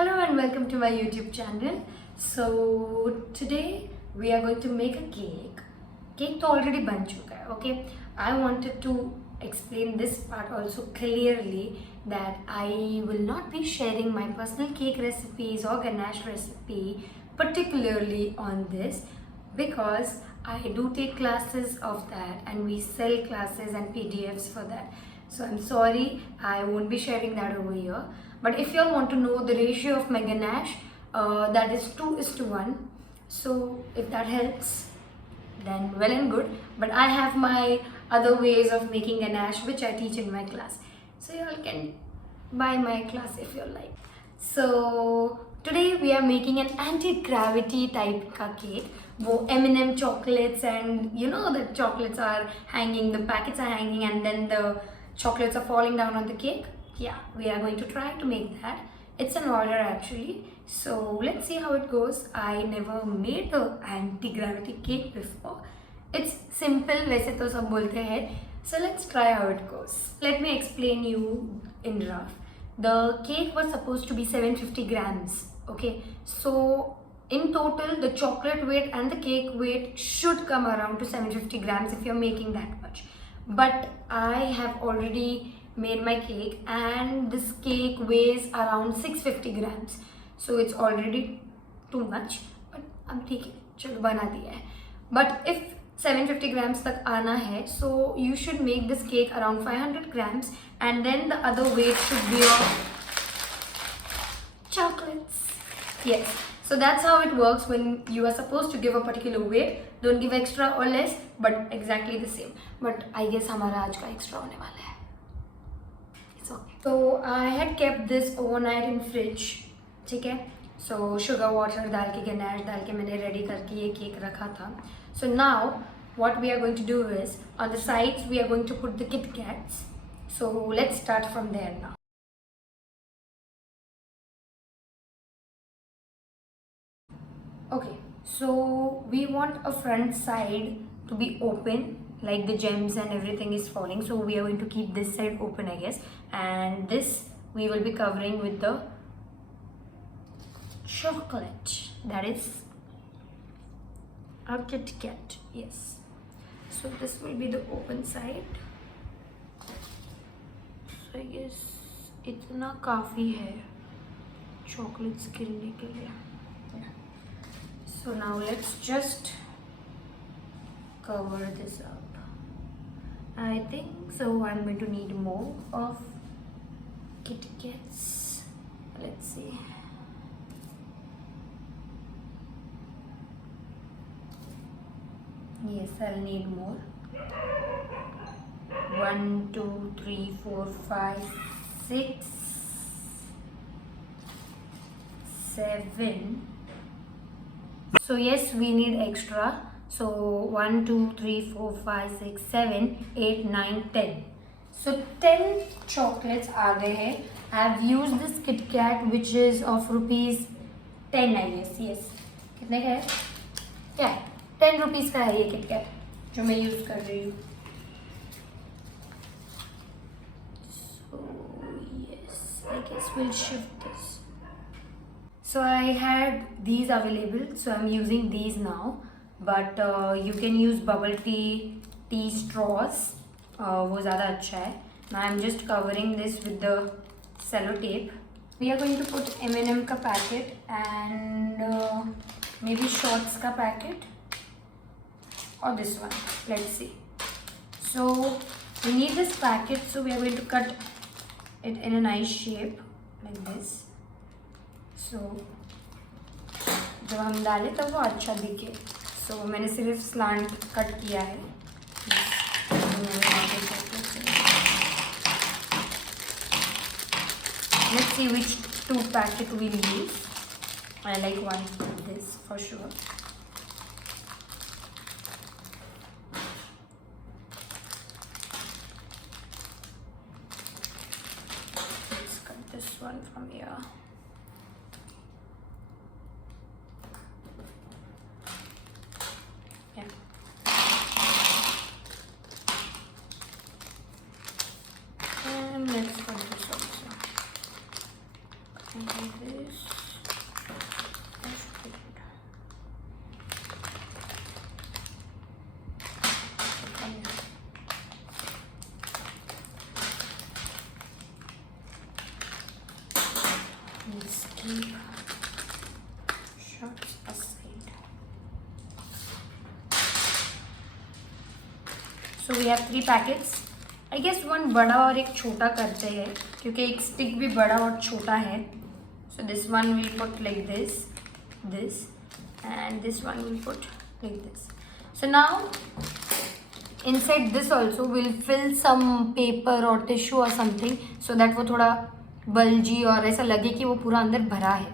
Hello and welcome to my YouTube channel. So today we are going to make a cake. Cake तो already बन चुका है, okay? I wanted to explain this part also clearly that I will not be sharing my personal cake recipes or ganache recipe particularly on this because I do take classes of that and we sell classes and PDFs for that. So I'm sorry, I won't be sharing that over here. But if you all want to know the ratio of my ganache, that is 2:1. So if that helps, then well and good. But I have my other ways of making ganache which I teach in my class. So you all can buy my class if you like. So today we are making an anti-gravity type ka cake. वो M&M chocolates and you know the chocolates are hanging, the packets are hanging and then the chocolates are falling down on the cake. Yeah, we are going to try to make that. It's an order actually. So let's see how it goes. I never made a anti-gravity cake before. It's simple, वैसे तो सब बोलते हैं. So let's try how it goes. Let me explain you in rough. The cake was supposed to be 750 grams. Okay, so in total the chocolate weight and the cake weight should come around to 750 grams if you're making that much. But I have already made my cake and this cake weighs around 650 grams. So it's already too much. But अब ठीक है, चलो बना दिया है. But if 750 grams तक आना है, so you should make this cake around 500 grams and then the other weight should be of chocolates. Yes. So that's how it works when you are supposed to give a particular weight. Don't give extra or less, but exactly the same. But I guess हमारा आज का extra होने वाला है. It's okay. So I had kept this overnight in fridge. ठीक है? So sugar water डाल के ganache डाल के मैंने ready करके ये cake रखा था. So now what we are going to do is on the sides we are going to put the Kit Kats. So let's start from there now. Okay, so we want a front side to be open, like the gems and everything is falling. So we are going to keep this side open, I guess. And this we will be covering with the chocolate. That is a Kit Kat. Yes. So this will be the open side. So I guess इतना काफी है chocolates गिरने के लिए. So now let's just cover this up. I think so I'm going to need more of Kit Kats. Let's see. Yes, I'll need more. 1, 2, 3, 4, 5, 6, 7. So yes, we need extra. So 1, 2, 3, 4, 5, 6, 7, 8, 9, 10. So 10 chocolates आ गए हैं. I have used this Kit Kat which is of rupees 10 I guess. Yes. कितने का है? क्या? 10 rupees का है ये Kit Kat जो मैं use कर रही हूँ. So yes, I guess we'll shift this. So I had these available, so I'm using these now. But you can use bubble tea straws. वो ज़्यादा अच्छा है. Now I'm just covering this with the sellotape. We are going to put M&M का packet and maybe Shots का packet or this one. Let's see. So we need this packet, so we are going to cut it in a nice shape like this. So जब हम डालें तब वो अच्छा दिखे. So मैंने सिर्फ स्लांट कट किया है. Let's see which 2 packet we'll use. I like one like this for sure. Let's cut this one from here. And let's cut this also. this. Let's keep shots aside. So we have 3 packets. I guess one बड़ा और एक छोटा करते हैं क्योंकि एक stick भी बड़ा और छोटा है. So this one we'll put like this, and this one we'll put like this. So now inside this also we'll fill some paper or tissue or something so that वो थोड़ा बल्जी और ऐसा लगे कि वो पूरा अंदर भरा है.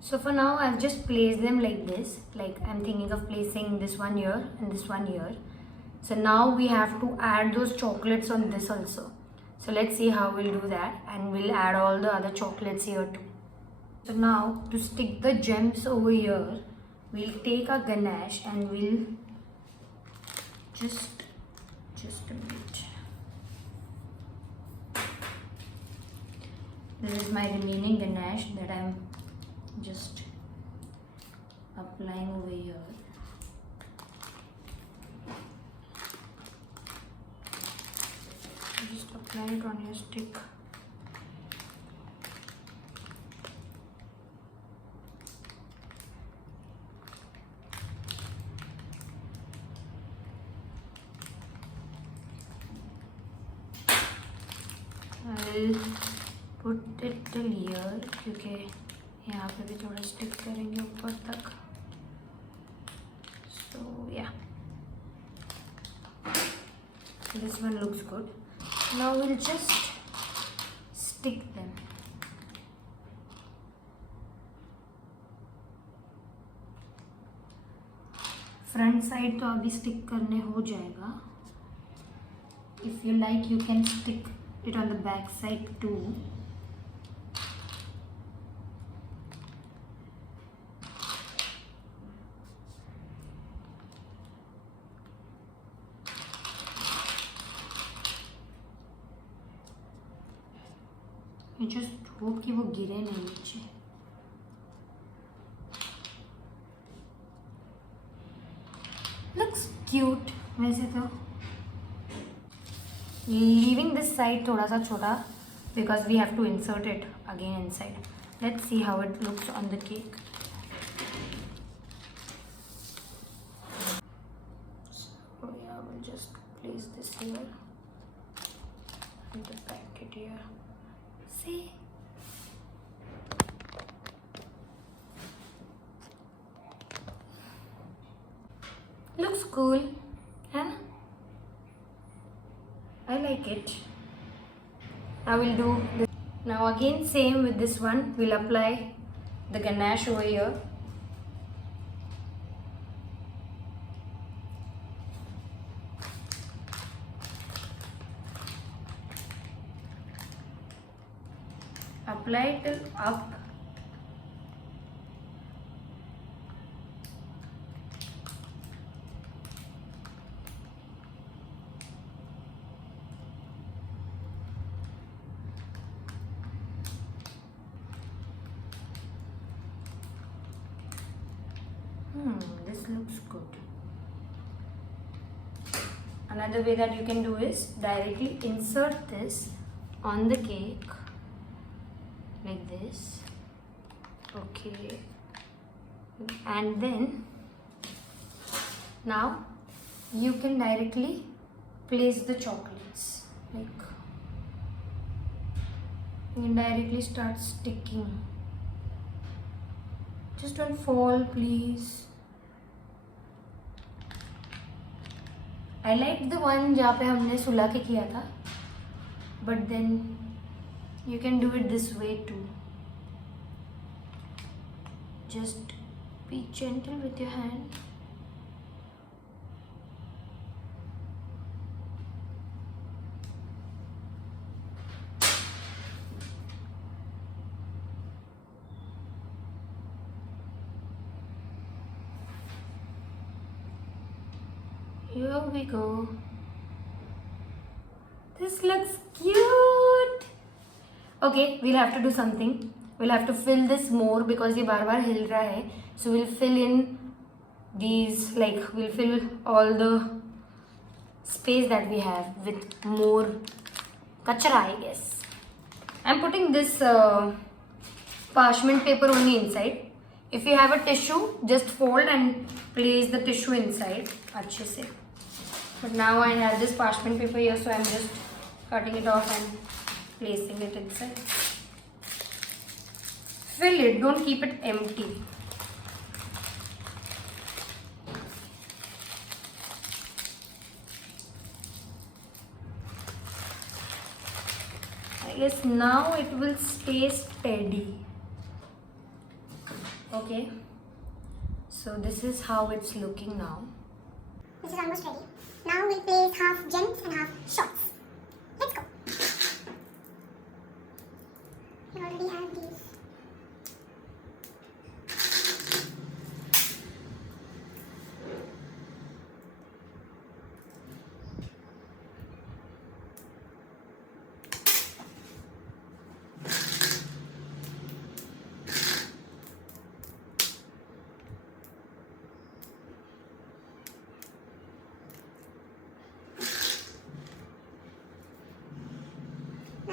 So for now I've just placed them like this, like I'm thinking of placing this one here and this one here. So now we have to add those chocolates on this also. So let's see how we'll do that, and we'll add all the other chocolates here too. So now to stick the gems over here, we'll take a ganache and we'll just a bit. This is my remaining ganache that I'm just applying over here. Just apply it on your stick. I will put it till here क्योंकि यहाँ पे भी थोड़ा stick करेंगे ऊपर तक. So yeah, this one looks good. Now we'll just stick them. Front side तो अभी stick करने हो जाएगा. If you like, you can stick it on the back side too. I just hope कि वो गिरे नहीं नीचे. Looks cute वैसे तो. Leaving this side थोड़ा सा छोटा because we have to insert it again inside. Let's see how it looks on the cake. So yeah, we'll just place this here and the packet here. See? Looks cool, huh? I like it. Now we'll do this. Now again same with this one. We'll apply the ganache over here. Apply it till up. This looks good. Another way that you can do is directly insert this on the cake like this. Okay, and then now you can directly place the chocolates, like you can directly start sticking. Just don't fall, please. I like the one जहाँ पे हमने सुला के किया था, but then you can do it this way too. Just be gentle with your hand. Here we go. This looks cute. Okay, we'll have to do something. We'll have to fill this more because ये बार बार हिल रहा है. So we'll fill in these, like we'll fill all the space that we have with more kachra, I guess. I'm putting this parchment paper only inside. If you have a tissue, just fold and place the tissue inside. अच्छे से. But now I have this parchment paper here, so I'm just cutting it off and placing it inside. Fill it, don't keep it empty. I guess now it will stay steady. Okay, so this is how it's looking now. This is almost ready. Now we'll place half gems and half shots. Let's go. We already have these.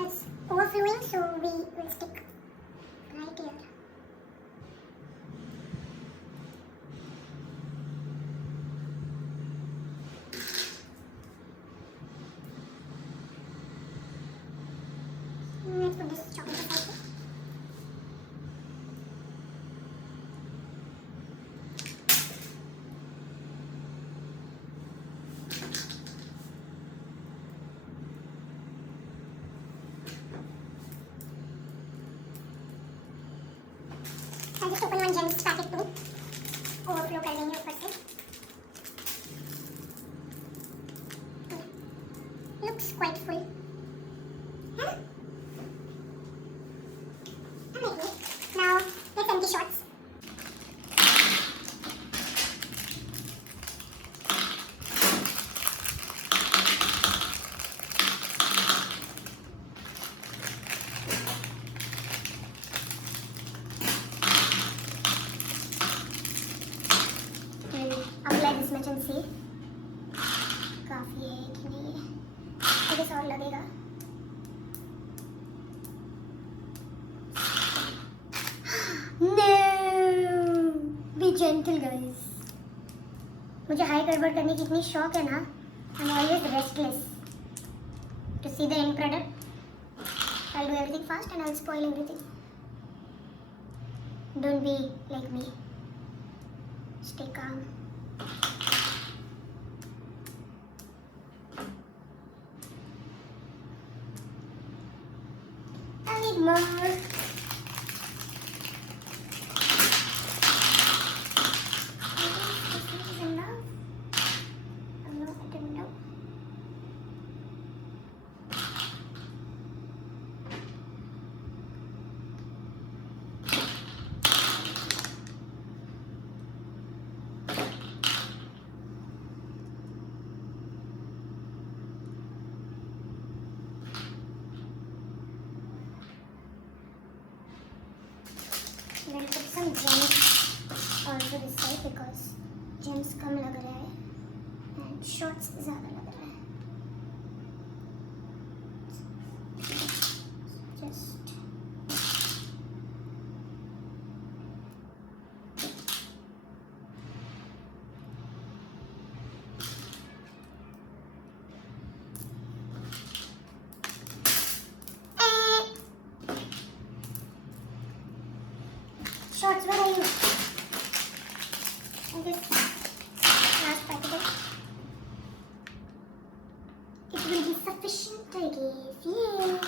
It's overflowing, so we will stick right here. Let's put this chocolate aside. I'll just open one gems packet too. Overflow कर देंगे ऊपर से. Looks quite full. Huh? I'm making it. Now let's empty shots. Apply this much and see काफ़ी है कि नहीं है. I guess और लगेगा. No! Be gentle guys. मुझे हाई गड़बड़ करने की इतनी शौक है ना. I'm always restless to see the end product. I'll do everything fast and I'll spoil everything. Don't be like me. Stay calm. I need more. This is enough. Oh no, I didn't know. We'll put some gems also this side because gems कम लग रहा है and shots ज़्यादा लग रहा है. Just shots, where are you? And this last packet. It will be sufficient, I guess. Yes.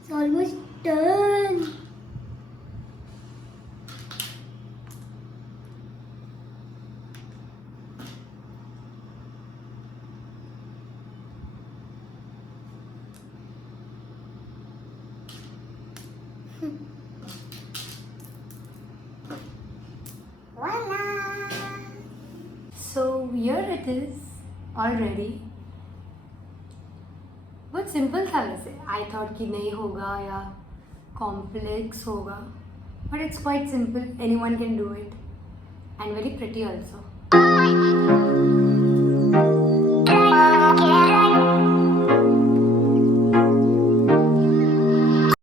It's almost done. Voila! So here it is already. What's simple था वैसे. I thought कि नहीं होगा या कॉम्प्लेक्स होगा, but it's quite simple. Any one can do it and very pretty also.